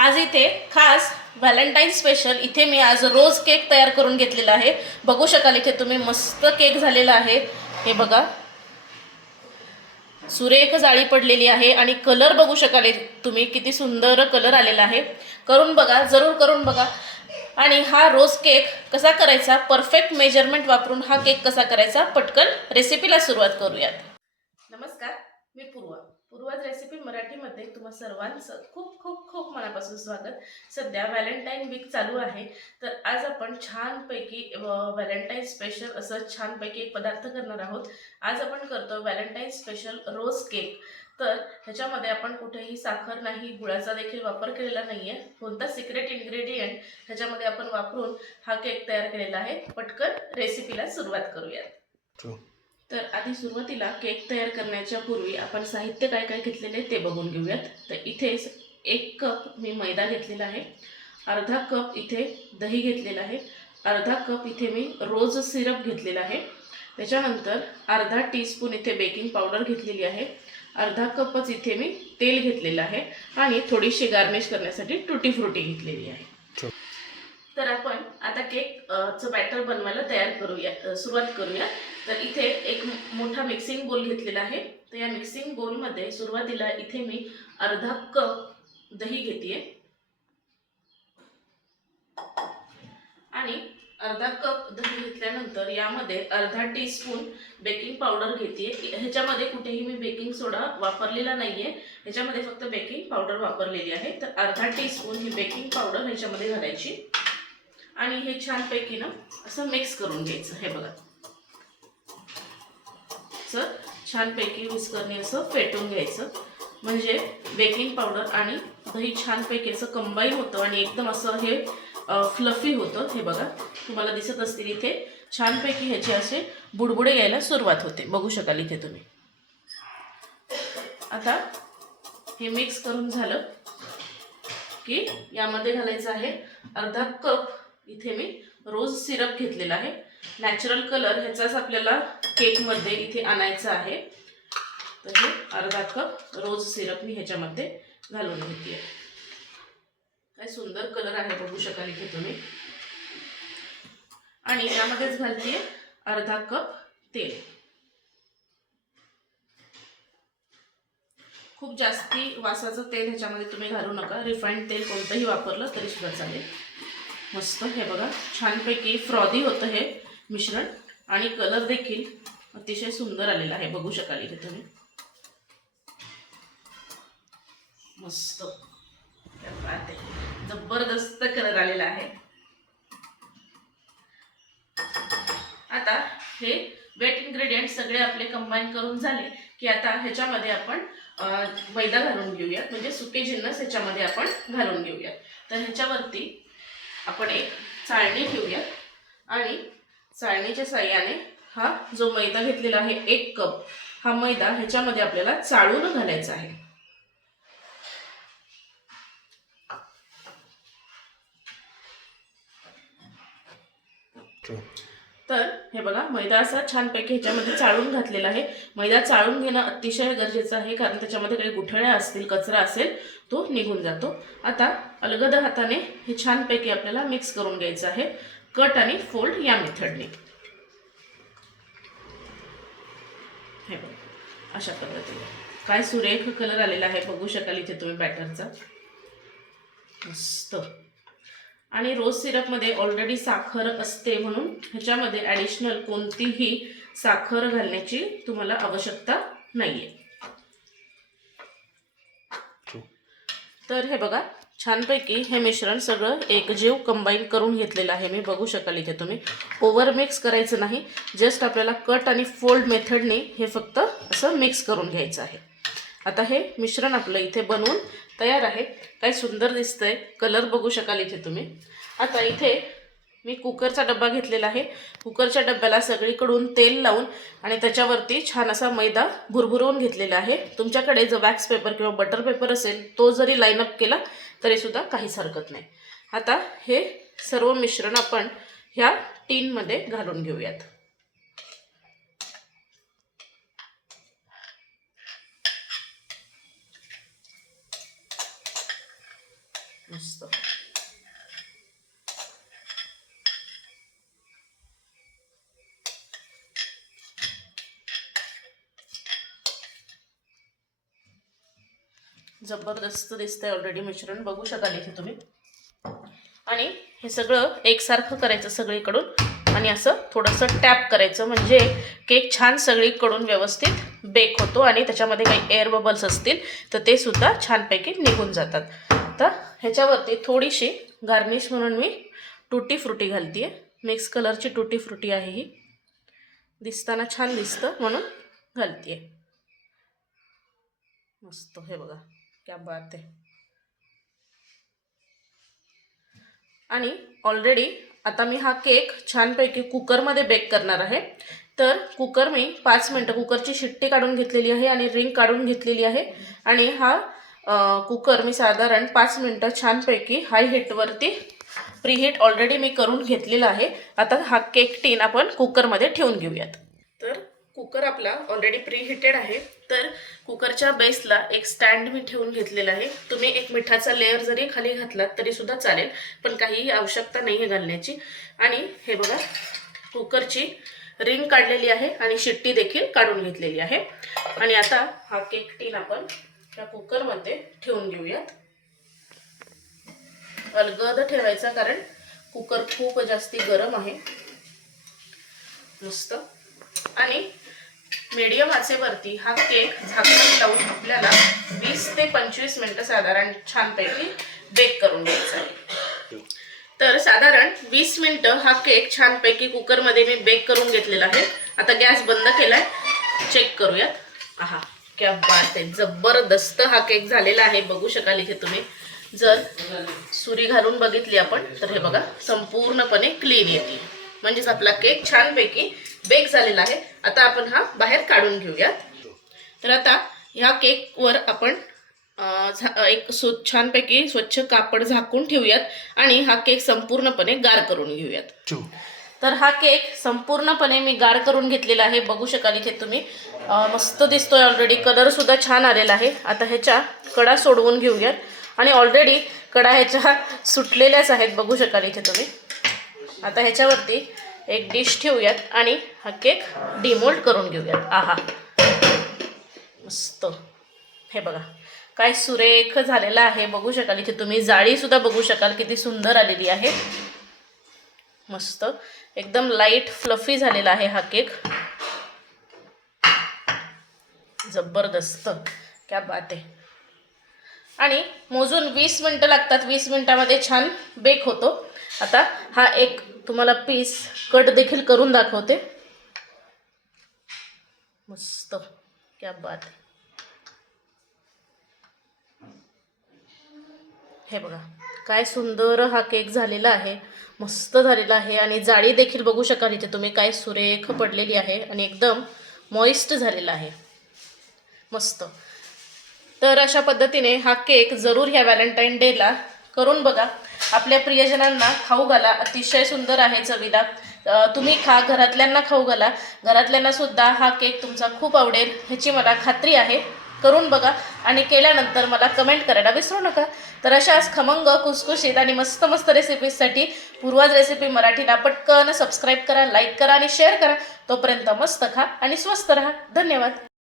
आज इथे खास व्हॅलेंटाईन स्पेशल. इथे मी आज रोज केक तयार करून घेतलेला आहे. बघू शकाल इथे तुम्ही मस्त केक झालेला आहे. हे बघा. सुरेख जाळी पडलेली आहे आणि कलर बघू शकाल तुम्ही किती सुंदर कलर आलेला आहे. करून बघा जरूर करून बघा. आणि हा रोज केक कसा करायचा? परफेक्ट मेजरमेंट वापरून हा केक कसा करायचा? पटकन रेसिपीला सुरुवात करूयात. नमस्कार मी पूर्वा. पूर्वाज रेसिपी मराठीमध्ये तुम्हा सर्वांचं खूप खूप खूप मनापासून स्वागत. सध्या व्हॅलेंटाईन वीक चालू आहे. तर आज आपण छानपैकी व्हॅलेंटाईन स्पेशल असं छानपैकी एक पदार्थ करणार आहोत. आज आपण करतो व्हॅलेंटाईन स्पेशल रोज केक तर ह्याच्यामध्ये आपण कुठेही साखर नाही गुळाचा देखील वापर केलेला नाही आहे कोणता सिक्रेट इन्ग्रेडियंट ह्याच्यामध्ये आपण वापरून हा केक तयार केलेला आहे. पटकन रेसिपीला सुरुवात करूयात. तर आधी सुरुवातीला केक तयार करण्याच्या पूर्वी आपण साहित्य काय काय घेतलेले आहे ते बघून घेऊयात. तर इथे एक कप मी मैदा घेतलेला आहे. अर्धा कप इथे दही घेतलेला आहे. अर्धा कप इथे मी रोज सिरप घेतलेला आहे. त्याच्यानंतर अर्धा टीस्पून इथे बेकिंग पावडर घेतलेली आहे. अर्धा कपच इथे मी तेल घेतलेलं आहे. आणि थोडीशी गार्निश करण्यासाठी टुटी फ्रुटी घेतलेली आहे तर आपण आता केक अ, चं बॅटर बनवायला तयार करूया सुरुवात करूया. तर इथे एक मोठा मिक्सिंग बोल घेतलेला आहे. तर या मिक्सिंग बोलमध्ये सुरुवातीला इथे मी अर्धा कप दही घेते आणि अर्धा कप दही घेतल्यानंतर यामध्ये अर्धा टीस्पून बेकिंग पावडर घेते ह्याच्यामध्ये कुठेही मी बेकिंग सोडा वापरलेला नाही आहे ह्याच्यामध्ये फक्त बेकिंग पावडर वापरलेली आहे. तर अर्धा टीस्पून ही बेकिंग पावडर ह्याच्यामध्ये घालायची. आणि हे छानपैकी ना असं मिक्स करून घ्यायचं हे बघा. असं छानपैकी विस्करने असं फेटून घ्यायचं. म्हणजे बेकिंग पावडर आणि दही छानपैकी असं कंबाईन होतं आणि एकदम असं हे फ्लफी होतं हे बघा. तुम्हाला दिसत असतील इथे छानपैकी ह्याचे असे बुडबुडे यायला सुरुवात होते. बघू शकाल इथे तुम्ही. आता हे मिक्स करून झालं की यामध्ये घालायचं आहे अर्धा कप इथे मी रोज सिरप घेतलेला आहे. नॅचरल कलर ह्याचाच आपल्याला केकमध्ये इथे आणायचा आहे. तर हे अर्धा कप रोज सिरप मी ह्याच्यामध्ये घालून घेते. काय सुंदर कलर आहे बघू शकाल इथे तुम्ही. आणि यामध्येच घालते अर्धा कप तेल. खूप जास्ती वासाचं तेल ह्याच्यामध्ये तुम्ही घालू नका. रिफाईंड तेल कोणतंही वापरलं तरी सुद्धा चालेल. मस्त हे बघा. छानपैकी फ्रॉदी होतं हे मिश्रण. आणि कलर देखील अतिशय सुंदर आलेला आहे. बघू शकाल इथे तुम्ही. मस्त. आहे. जबरदस्त कलर आलेला आहे. आता हे वेट इन्ग्रेडियंट सगळे आपले कंबाईन करून झाले की आता ह्याच्यामध्ये आपण मैदा घालून घेऊयात. म्हणजे सुके जिन्नस ह्याच्यामध्ये आपण घालून घेऊयात. तर ह्याच्यावरती आपण एक चाळणी ठेवूया आणि चाळणीच्या साह्याने हा जो मैदा घेतलेला आहे एक कप हा मैदा ह्याच्यामध्ये आपल्याला चाळून घालायचा आहे. तर हे बघा मैदा असा छानपैकी ह्याच्यामध्ये चाळून घातलेला आहे. मैदा चाळून घेणं अतिशय गरजेचं आहे कारण त्याच्यामध्ये काही गुठळ्या असतील कचरा असेल तो निघून जातो. आता अलगद हाताने हे छानपैकी आपल्याला मिक्स करून घ्यायचं आहे. कट आणि फोल्ड या मेथडने. हे बघा अशा पद्धतीने. काय सुरेख कलर आलेला आहे बघू शकाल इथे तुम्ही बॅटरचा मस्त. आणि रोज सिरपमध्ये ऑलरेडी साखर असते म्हणून ह्याच्यामध्ये ॲडिशनल कोणतीही साखर घालण्याची तुम्हाला आवश्यकता नाही आहे तर हे बघा छानपैकी हे मिश्रण सगळं एकजीव कंबाईन करून घेतलेलं आहे. मी बघू शकाल इथे तुम्ही. ओव्हर मिक्स करायचं नाही. जस्ट आपल्याला कट आणि फोल्ड मेथडने हे फक्त असं मिक्स करून घ्यायचं आहे. आता हे मिश्रण आपलं इथे बनवून तयार आहे. काय सुंदर दिसतंय. कलर बघू शकाल इथे तुम्ही. आता इथे मी कुकरचा डब्बा घेतलेला आहे. कुकरच्या डब्याला सगळीकडून तेल लावून आणि त्याच्यावरती छान असा मैदा भुरभुरवून घेतलेला आहे. तुमच्याकडे जर वॅक्स पेपर किंवा बटर पेपर असेल तो जरी लाईनअप केला तरीसुद्धा काहीच हरकत नाही. आता हे सर्व मिश्रण आपण ह्या टीनमध्ये घालून घेऊयात. मस्त जबरदस्त दिसतंय ऑलरेडी मिश्रण बघू शकाल इथे तुम्ही. आणि हे सगळं एकसारखं करायचं सगळीकडून. आणि असं थोडंसं टॅप करायचं. म्हणजे केक छान सगळीकडून व्यवस्थित बेक होतो आणि त्याच्यामध्ये काही एअर बबल्स असतील तर ते सुद्धा छानपैकी निघून जातात. आता ह्याच्यावरती थोडीशी गार्निश म्हणून मी टुटी फ्रुटी घालते मिक्स कलरची टुटी फ्रुटी आहे ही. दिसताना छान दिसतं म्हणून घालते मस्त हे बघा क्या बात आहे. आणि ऑलरेडी आता मी हा केक छानपैकी कुकरमध्ये बेक करणार आहे. तर कुकर मी पाच मिनटं कुकरची शिट्टी काढून घेतलेली आहे आणि रिंग काढून घेतलेली आहे. आणि हा कुकर मी साधारण पाच मिनटं छानपैकी हाय हीटवरती प्रीहीट ऑलरेडी मी करून घेतलेला आहे. आता हा केक टीन आपण कुकरमध्ये ठेवून घेऊयात. तर कुकर आपला ऑलरेडी प्रीहिटेड आहे. तर कुकरच्या बेसला एक स्टँड मी ठेवून घेतलेला आहे. तुम्ही एक मिठाचा लेअर जरी खाली घातलात तरीसुद्धा चालेल पण काहीही आवश्यकता नाही आहे घालण्याची. आणि हे बघा कुकरची रिंग काढलेली आहे आणि शिट्टी देखील काढून घेतलेली आहे. आणि आता हा केक टीन आपण त्या कुकरमध्ये ठेवून घेऊयात. अलगद ठेवायचा कारण कुकर खूप जास्ती गरम आहे. मस्त. आणि मीडियम आचेवरती हा केक झाकून लावून आपल्याला वीस ते पंचवीस मिनटं साधारण छानपैकी बेक करून घ्यायचा आहे. तर साधारण वीस मिनटं हा केक छानपैकी कुकरमध्ये मी बेक करून घेतलेला आहे. आता गॅस बंद केलाय. चेक करूयात. आहा. क्या बात आहे. जबरदस्त हा केक झालेला आहे. बघू शकाल इथे तुम्ही. जर सुरी घालून बघितली आपण तर हे बघा संपूर्णपणे क्लीन येते म्हणजेच आपला केक छानपैकी बेक झालेला आहे. आता आपण हा बाहेर काढून घेऊयात. तर आता ह्या केकवर आपण एक स्व छानपैकी स्वच्छ कापड झाकून ठेवूयात आणि हा केक संपूर्णपणे गार करून घेऊयात. तर हा केक संपूर्णपणे मी गार करून घेतलेला आहे. बघू शकाल इथे तुम्ही. मस्त दिसतोय ऑलरेडी कलर सुद्धा छान आलेला आहे. आता ह्याच्या कडा सोडवून घेऊयात. आणि ऑलरेडी कडा ह्याच्या सुटलेल्याच आहेत. बघू शकाल इथे तुम्ही. आता ह्याच्यावरती एक डिश ठेवूयात आणि हा केक डिमोल्ड करून घेऊयात. आहा. मस्त. हे बघा. काय सुरेख झालेला आहे. बघू शकाल इथे तुम्ही. जाळीसुद्धा बघू शकाल किती सुंदर आलेली आहे. मस्त. एकदम लाइट फ्लफी झालेला आहे हा केक जबरदस्त. क्या बात आहे. आणि मोजून वीस मिनटं लागतात. वीस मिनटामध्ये छान बेक होतो. आता हा एक तुम्हाला पीस कट देखील करून दाखवते. मस्त. क्या बात आहे. हे बघा. काय सुंदर हा केक झालेला आहे. मस्त झालेला आहे. आणि जाळी देखील बघू शकाल इथे तुम्ही. काय सुरेख पडलेली आहे. आणि एकदम मॉइस्ट झालेला आहे. मस्त. तर अशा पद्धतीने हा केक जरूर ह्या व्हॅलेंटाईन डेला करून बघा. आपल्या प्रियजनांना खाऊ घाला. अतिशय सुंदर आहे चवीला. तुम्ही खा घरातल्यांना खाऊ घाला. घरातल्यांना सुद्धा हा केक तुमचा खूप आवडेल ह्याची मला खात्री आहे. करून बघा आणि केल्यानंतर मला कमेंट करायला विसरू नका. तर अशाच खमंग कुसकुशीत आणि मस्त मस्त रेसिपीजसाठी पूर्वाज रेसिपी मराठीला पटकन सबस्क्राईब करा लाईक करा आणि शेअर करा. तोपर्यंत मस्त खा आणि स्वस्त राहा. धन्यवाद.